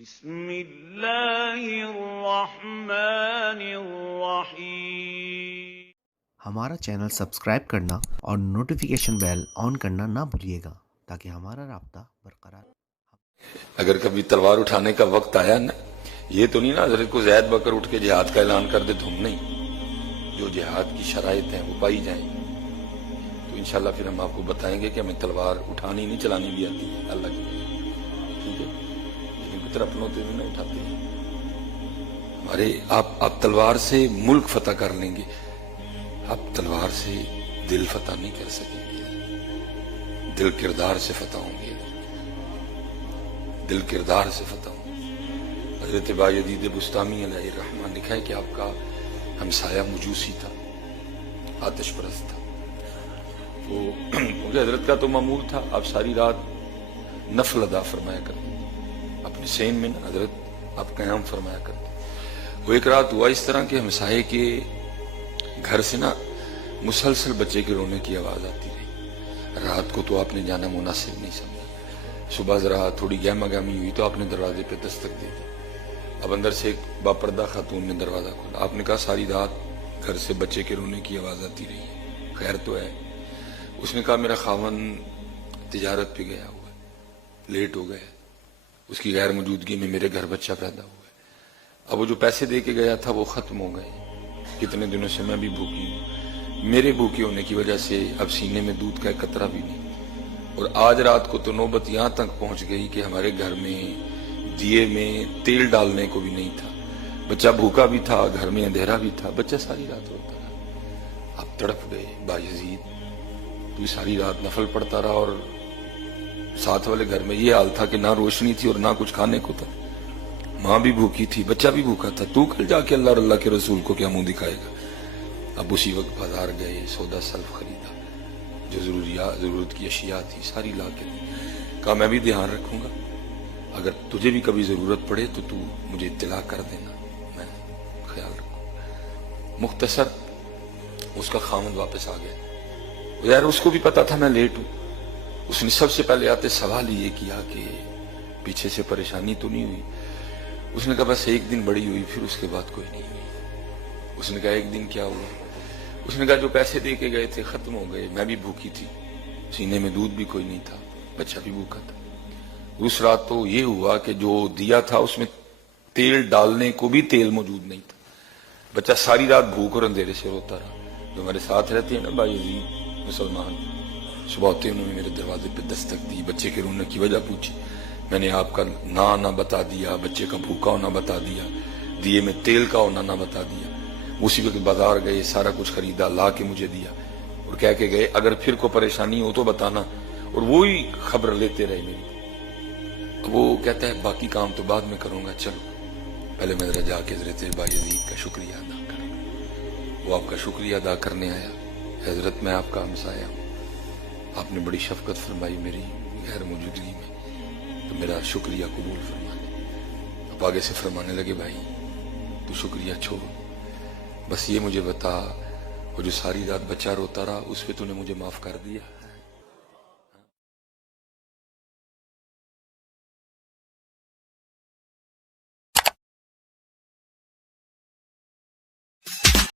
بسم اللہ الرحمن الرحیم۔ ہمارا چینل سبسکرائب کرنا اور نوٹیفیکیشن بیل آن کرنا نہ بھولیے گا تاکہ ہمارا رابطہ برقرار۔ اگر کبھی تلوار اٹھانے کا وقت آیا نا، یہ تو نہیں نا حضرت کو زید بکر اٹھ کے جہاد کا اعلان کر دے، تو ہم نہیں، جو جہاد کی شرائط ہیں وہ پائی جائیں تو انشاءاللہ پھر ہم آپ کو بتائیں گے کہ ہمیں تلوار اٹھانی نہیں چلانی بھی آتی ہے اللہ کی، ٹھیک ہے، لیکن پتر اپنوں سے بھی نہ اٹھاتے ہیں ہمارے۔ آپ تلوار سے ملک فتح کر لیں گے، آپ تلوار سے دل فتح نہیں کر سکیں گے، دل کردار سے فتح ہوں گے، دل کردار سے فتح ہوں۔ حضرت بایزید بسطامی علیہ الرحمہ لکھا ہے کہ آپ کا ہمسایہ مجوسی تھا، آتش پرست تھا، وہ حضرت کا تو معمول تھا آپ ساری رات نفل ادا فرمایا کرتے، اپنے سین میں حضرت آپ قیام فرمایا کرتے۔ وہ ایک رات ہوا اس طرح کہ ہمسائے کے گھر سے نا مسلسل بچے کے رونے کی آواز آتی رہی۔ رات کو تو آپ نے جانا مناسب نہیں سمجھا، صبح ذرا تھوڑی گہما گہمی ہوئی تو آپ نے دروازے پہ دستک دے دی۔ اب اندر سے ایک باپردہ خاتون نے دروازہ کھولا، آپ نے کہا ساری رات گھر سے بچے کے رونے کی آواز آتی رہی ہے، خیر تو ہے؟ اس نے کہا میرا خاوند تجارت پہ گیا ہوا ہے، لیٹ ہو گیا، اس کی غیر موجودگی میں میرے گھر بچہ پیدا ہوا ہے، اب وہ جو پیسے دے کے گیا تھا وہ ختم ہو گئے، کتنے دنوں سے میں بھی بھوکی ہوں، میرے بھوکے ہونے کی وجہ سے اب سینے میں دودھ کا ایک قطرہ بھی نہیں، اور آج رات کو تو نوبت یہاں تک پہنچ گئی کہ ہمارے گھر میں دیے میں تیل ڈالنے کو بھی نہیں تھا، بچہ بھوکا بھی تھا، گھر میں اندھیرا بھی تھا، بچہ ساری رات روتا رہا۔ آپ تڑپ گئے، بایزید تو ساری رات نفل پڑتا رہا اور ساتھ والے گھر میں یہ حال تھا کہ نہ روشنی تھی اور نہ کچھ کھانے کو تھا، ماں بھی بھوکی تھی، بچہ بھی بھوکا تھا، تو کل جا کے اللہ اور اللہ کے رسول کو کیا منہ دکھائے گا؟ اب اسی وقت بازار گئے، سودا سلف خریدا، جو ضرورت کی اشیاء تھی ساری لا کے دی، کہا میں بھی دھیان رکھوں گا، اگر تجھے بھی کبھی ضرورت پڑے تو تو مجھے اطلاع کر دینا، میں خیال رکھوں۔ مختصر اس کا خامد واپس آ گیا، یار اس کو بھی پتا تھا میں لیٹ ہوں، اس نے سب سے پہلے آتے سوال یہ کیا کہ پیچھے سے پریشانی تو نہیں ہوئی؟ اس نے کہا بس ایک دن بڑی ہوئی، پھر اس کے بعد کوئی نہیں ہوئی۔ اس نے کہا ایک دن کیا ہوا؟ اس نے کہا جو پیسے دے کے گئے تھے ختم ہو گئے، میں بھی بھوکی تھی، سینے میں دودھ بھی کوئی نہیں تھا، بچہ بھی بھوکا تھا۔ اس رات تو یہ ہوا کہ جو دیا تھا اس میں تیل ڈالنے کو بھی تیل موجود نہیں تھا، بچہ ساری رات بھوک اور اندھیرے سے روتا رہا۔ جو ہمارے ساتھ رہتے ہیں نا بایزید مسلمان، صبح ہوتے انہوں نے میرے دروازے پہ دستک دی، بچے کے رونے کی وجہ پوچھی، میں نے آپ کا نہ آنا بتا دیا، بچے کا بھوکا ہونا بتا دیا، دیے میں تیل کا ہونا نہ بتا دیا۔ اسی وقت بازار گئے، سارا کچھ خریدا، لا کے مجھے دیا اور کہہ کے گئے اگر پھر کوئی پریشانی ہو تو بتانا، اور وہی خبر لیتے رہے میری۔ وہ کہتا ہے باقی کام تو بعد میں کروں گا، چلو پہلے میں ذرا جا کے حضرت بایزید کا شکریہ ادا کروں۔ وہ آپ کا شکریہ ادا کرنے آیا، حضرت میں آپ کا ہمسایہ ہوں، آپ نے بڑی شفقت فرمائی میری غیر موجودگی میں، تو میرا شکریہ قبول فرما لیں۔ اب آگے سے فرمانے لگے بھائی تو شکریہ چھوڑ، بس یہ مجھے بتا وہ جو ساری رات بچہ روتا رہا اس پہ تو نے مجھے معاف کر دیا؟